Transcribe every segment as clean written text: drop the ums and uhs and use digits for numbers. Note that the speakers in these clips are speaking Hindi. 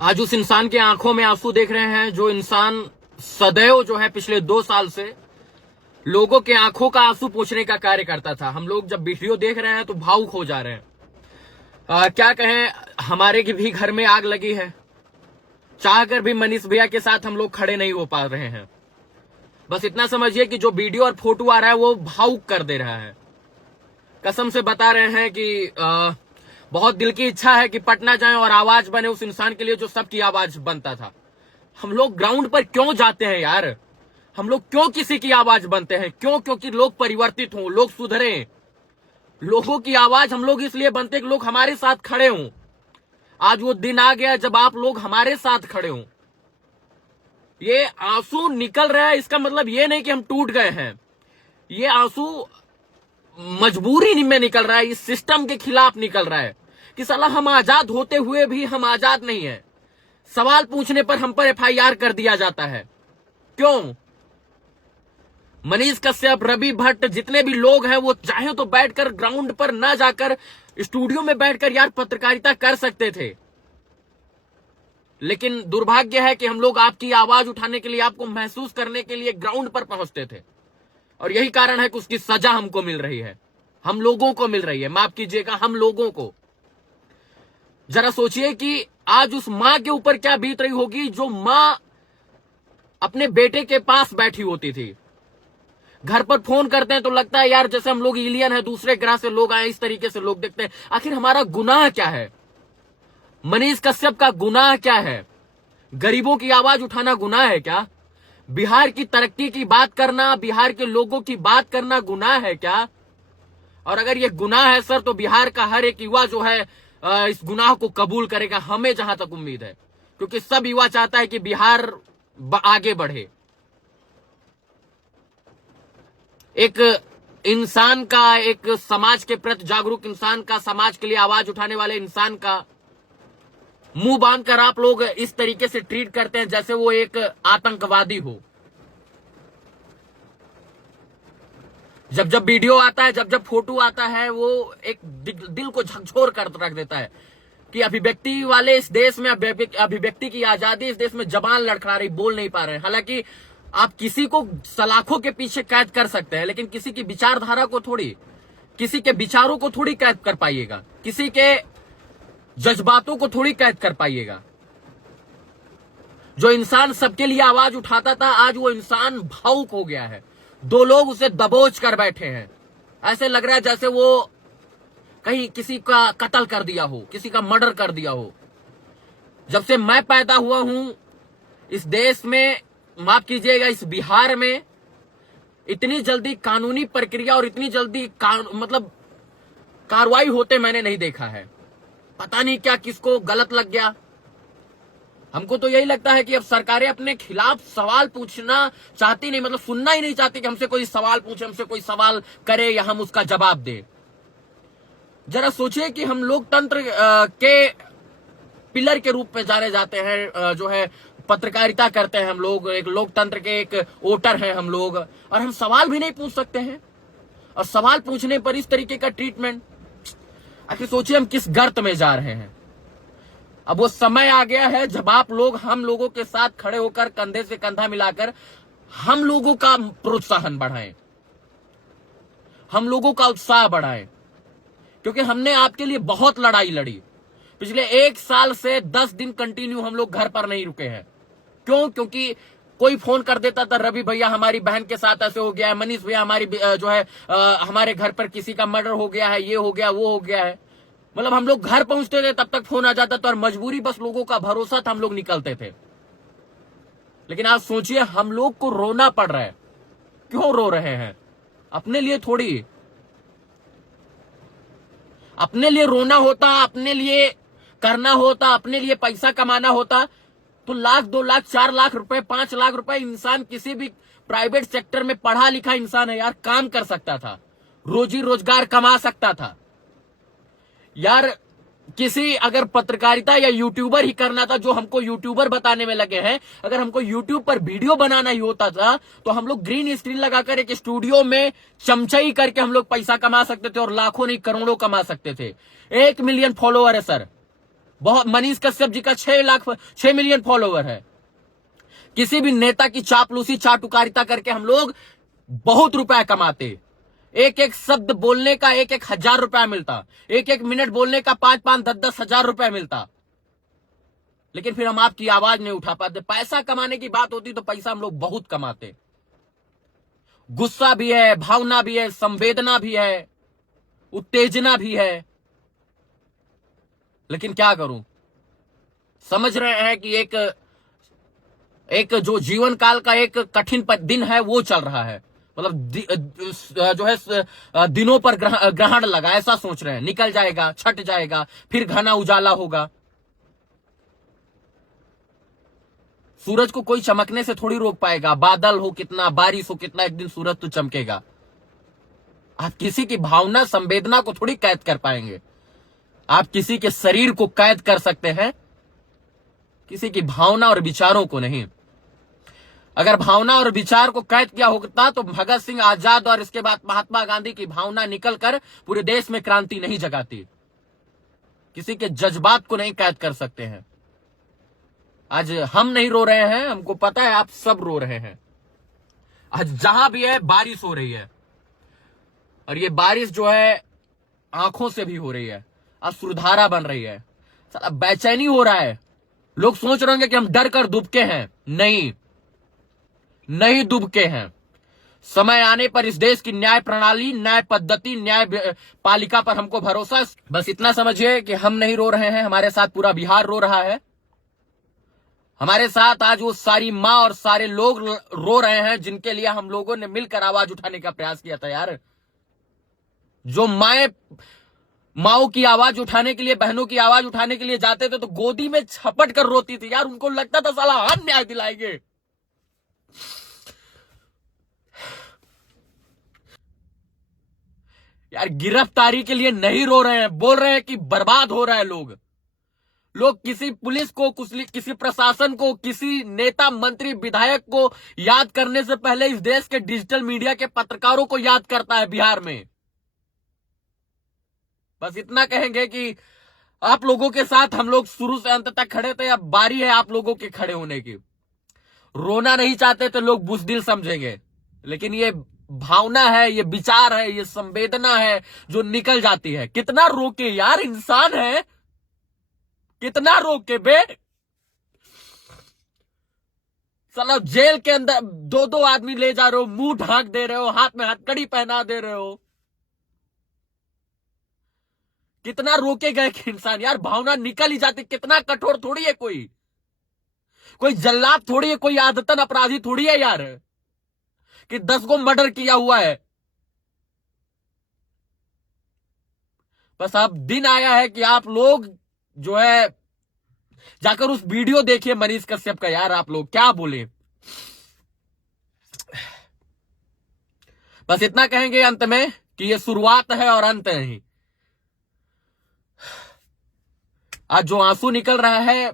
आज उस इंसान के आंखों में आंसू देख रहे हैं जो इंसान सदैव जो है पिछले 2 साल से लोगों के आंखों का आंसू पोंछने का कार्य करता था। हम लोग जब वीडियो देख रहे हैं तो भावुक हो जा रहे हैं। क्या कहें, हमारे की भी घर में आग लगी है, चाहकर भी मनीष भैया के साथ हम लोग खड़े नहीं हो पा रहे हैं। बस इतना समझिए कि जो वीडियो और फोटो आ रहा है वो भावुक कर दे रहा है। कसम से बता रहे हैं कि बहुत दिल की इच्छा है कि पटना जाएं और आवाज बने उस इंसान के लिए जो सबकी आवाज बनता था। हम लोग ग्राउंड पर क्यों जाते हैं यार? हम लोग क्यों किसी की आवाज बनते हैं? क्यों? क्योंकि लोग परिवर्तित हों, लोग सुधरें। लोगों की आवाज हम लोग इसलिए बनते हैं कि लोग हमारे साथ खड़े हों। आज वो दिन आ गया जब आप लोग हमारे साथ खड़े हों। ये आंसू निकल रहा है, इसका मतलब ये नहीं कि हम टूट गए हैं। ये आंसू मजबूरी में निकल रहा है, इस सिस्टम के खिलाफ निकल रहा है कि साला हम आजाद होते हुए भी हम आजाद नहीं है। सवाल पूछने पर हम पर एफआईआर कर दिया जाता है। क्यों? मनीष कश्यप, रवि भट्ट, जितने भी लोग हैं वो चाहे तो बैठकर ग्राउंड पर ना जाकर स्टूडियो में बैठकर यार पत्रकारिता कर सकते थे। लेकिन दुर्भाग्य है कि हम लोग आपकी आवाज उठाने के लिए, आपको महसूस करने के लिए ग्राउंड पर पहुंचते थे और यही कारण है कि उसकी सजा हमको मिल रही है, हम लोगों को मिल रही है। माफ कीजिएगा, हम लोगों को। जरा सोचिए कि आज उस मां के ऊपर क्या बीत रही होगी जो मां अपने बेटे के पास बैठी होती थी। घर पर फोन करते हैं तो लगता है यार जैसे हम लोग एलियन है, दूसरे ग्रह से लोग आए, इस तरीके से लोग देखते हैं। आखिर हमारा गुनाह क्या है? मनीष कश्यप का गुनाह क्या है? गरीबों की आवाज उठाना गुनाह है क्या? बिहार की तरक्की की बात करना, बिहार के लोगों की बात करना गुनाह है क्या? और अगर ये गुनाह है सर, तो बिहार का हर एक युवा जो है इस गुनाह को कबूल करेगा, हमें जहां तक उम्मीद है, क्योंकि सब युवा चाहता है कि बिहार आगे बढ़े। एक इंसान का, एक समाज के प्रति जागरूक इंसान का, समाज के लिए आवाज उठाने वाले इंसान का मुंह बांधकर आप लोग इस तरीके से ट्रीट करते हैं जैसे वो एक आतंकवादी हो। जब जब वीडियो आता है, जब जब फोटो आता है, वो एक दिल को झकझोर कर रख देता है कि अभिव्यक्ति वाले इस देश में, अभिव्यक्ति की आजादी इस देश में जबान लड़खड़ा रही, बोल नहीं पा रहे हैं। हालांकि आप किसी को सलाखों के पीछे कैद कर सकते हैं, लेकिन किसी की विचारधारा को थोड़ी, किसी के विचारों को थोड़ी कैद कर पाइएगा, किसी के जज्बातों को थोड़ी कैद कर पाइएगा। जो इंसान सबके लिए आवाज उठाता था, आज वो इंसान भावुक हो गया है। 2 लोग उसे दबोच कर बैठे हैं। ऐसे लग रहा है जैसे वो कहीं किसी का कत्ल कर दिया हो, किसी का मर्डर कर दिया हो। जब से मैं पैदा हुआ हूं इस देश में, माफ कीजिएगा, इस बिहार में इतनी जल्दी कानूनी प्रक्रिया और इतनी जल्दी मतलब कार्रवाई होते मैंने नहीं देखा है। पता नहीं क्या किसको गलत लग गया। हमको तो यही लगता है कि अब सरकारें अपने खिलाफ सवाल पूछना चाहती नहीं, मतलब सुनना ही नहीं चाहती कि हमसे कोई सवाल पूछे, हमसे कोई सवाल करे या हम उसका जवाब दें। जरा सोचिए कि हम लोकतंत्र के पिलर के रूप में जाने जाते हैं, जो है पत्रकारिता करते हैं हम लोग, एक लोकतंत्र के एक वोटर हैं हम लोग, और हम सवाल भी नहीं पूछ सकते हैं। और सवाल पूछने पर इस तरीके का ट्रीटमेंट, आखिर सोचिए हम किस गर्त में जा रहे हैं। अब वो समय आ गया है जब आप लोग हम लोगों के साथ खड़े होकर, कंधे से कंधा मिलाकर हम लोगों का प्रोत्साहन बढ़ाएं, हम लोगों का उत्साह बढ़ाएं, क्योंकि हमने आपके लिए बहुत लड़ाई लड़ी। पिछले 1 साल से 10 दिन कंटिन्यू हम लोग घर पर नहीं रुके हैं। क्यों? क्योंकि कोई फोन कर देता था, रवि भैया हमारी बहन के साथ ऐसे हो गया है, मनीष भैया हमारी जो है हमारे घर पर किसी का मर्डर हो गया है, ये हो गया, वो हो गया है। मतलब हम लोग घर पहुंचते थे तब तक फोन आ जाता था, और मजबूरी बस लोगों का भरोसा था, हम लोग निकलते थे। लेकिन आज सोचिए हम लोग को रोना पड़ रहा है। क्यों रो रहे हैं? अपने लिए थोड़ी। अपने लिए रोना होता, अपने लिए करना होता, अपने लिए पैसा कमाना होता तो 1 लाख, 2 लाख, 4 लाख रुपए, 5 लाख रुपए इंसान किसी भी प्राइवेट सेक्टर में पढ़ा लिखा इंसान है यार, काम कर सकता था, रोजी रोजगार कमा सकता था यार। किसी अगर पत्रकारिता या यूट्यूबर ही करना था, जो हमको यूट्यूबर बताने में लगे हैं, अगर हमको यूट्यूब पर वीडियो बनाना ही होता था तो हम लोग ग्रीन स्क्रीन लगाकर एक स्टूडियो में चमचाई करके हम लोग पैसा कमा सकते थे, और लाखों नहीं करोड़ों कमा सकते थे। 1 मिलियन फॉलोअर है सर, बहुत, मनीष कश्यप जी का 6 मिलियन फॉलोवर है। किसी भी नेता की चापलूसी चाटुकारिता करके हम लोग बहुत रुपया कमाते। एक एक शब्द बोलने का 1,000 रुपया मिलता, एक मिनट बोलने का 5-5, 10-10 हजार रुपया मिलता। लेकिन फिर हम आपकी आवाज नहीं उठा पाते। पैसा कमाने की बात होती तो पैसा हम लोग बहुत कमाते। गुस्सा भी है, भावना भी है, संवेदना भी है, उत्तेजना भी है। लेकिन क्या करूं, समझ रहे हैं कि एक जो जीवन काल का एक कठिन दिन है वो चल रहा है। मतलब जो है दिनों पर ग्रहण लगा, ऐसा सोच रहे हैं। निकल जाएगा, छट जाएगा, फिर घना उजाला होगा। सूरज को कोई चमकने से थोड़ी रोक पाएगा। बादल हो कितना, बारिश हो कितना, एक दिन सूरज तो चमकेगा। आप किसी की भावना संवेदना को थोड़ी कैद कर पाएंगे। आप किसी के शरीर को कैद कर सकते हैं, किसी की भावना और विचारों को नहीं। अगर भावना और विचार को कैद किया होता तो भगत सिंह, आजाद और इसके बाद महात्मा गांधी की भावना निकलकर पूरे देश में क्रांति नहीं जगाती। किसी के जज्बात को नहीं कैद कर सकते हैं। आज हम नहीं रो रहे हैं, हमको पता है आप सब रो रहे हैं। आज जहां भी है बारिश हो रही है, और ये बारिश जो है आंखों से भी हो रही है, अश्रुधारा बन रही है। साला बेचैनी हो रहा है। लोग सोच रहे होंगे कि हम डर कर दुबके हैं। नहीं दुबके हैं। समय आने पर इस देश की न्याय प्रणाली, न्याय पद्धति, न्याय पालिका पर हमको भरोसा। बस इतना समझिए कि हम नहीं रो रहे हैं, हमारे साथ पूरा बिहार रो रहा है। हमारे साथ आज वो सारी माँ और सारे लोग रो रहे हैं जिनके लिए हम लोगों ने मिलकर आवाज उठाने का प्रयास किया था। यार, जो माओ की आवाज उठाने के लिए, बहनों की आवाज उठाने के लिए जाते थे तो गोदी में छपट कर रोती थी। यार, उनको लगता था साला हम न्याय दिलाएंगे। यार, गिरफ्तारी के लिए नहीं रो रहे हैं, बोल रहे हैं कि बर्बाद हो रहा है लोग। किसी पुलिस को, किसी प्रशासन को, किसी नेता, मंत्री, विधायक को याद करने से पहले इस देश के डिजिटल मीडिया के पत्रकारों को याद करता है बिहार में। बस इतना कहेंगे कि आप लोगों के साथ हम लोग शुरू से अंत तक खड़े थे, अब बारी है आप लोगों के खड़े होने की। रोना नहीं चाहते तो लोग बुज़दिल समझेंगे, लेकिन ये भावना है, ये विचार है, ये संवेदना है जो निकल जाती है। कितना रोके यार, इंसान है, कितना रोके बे। साला जेल के अंदर 2-2 आदमी ले जा रहे हो, मुंह ढांक दे रहे हो, हाथ में हथकड़ी पहना दे रहे हो। कितना रोके गए कि इंसान। यार, भावना निकल ही जाती। कितना कठोर थोड़ी है कोई जल्लाद थोड़ी है, कोई आदतन अपराधी थोड़ी है यार कि 10 को मर्डर किया हुआ है। बस अब दिन आया है कि आप लोग जो है जाकर उस वीडियो देखिए मनीष कश्यप का। यार, आप लोग क्या बोले। बस इतना कहेंगे अंत में कि ये शुरुआत है और अंत नहीं। आज जो आंसू निकल रहा है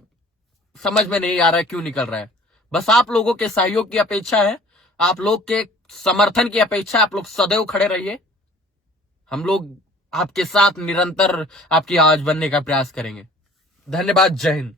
समझ में नहीं आ रहा है क्यों निकल रहा है। बस आप लोगों के सहयोग की अपेक्षा है, आप लोग के समर्थन की अपेक्षा। आप लोग सदैव खड़े रहिए। हम लोग आपके साथ निरंतर आपकी आवाज बनने का प्रयास करेंगे। धन्यवाद। जय हिंद।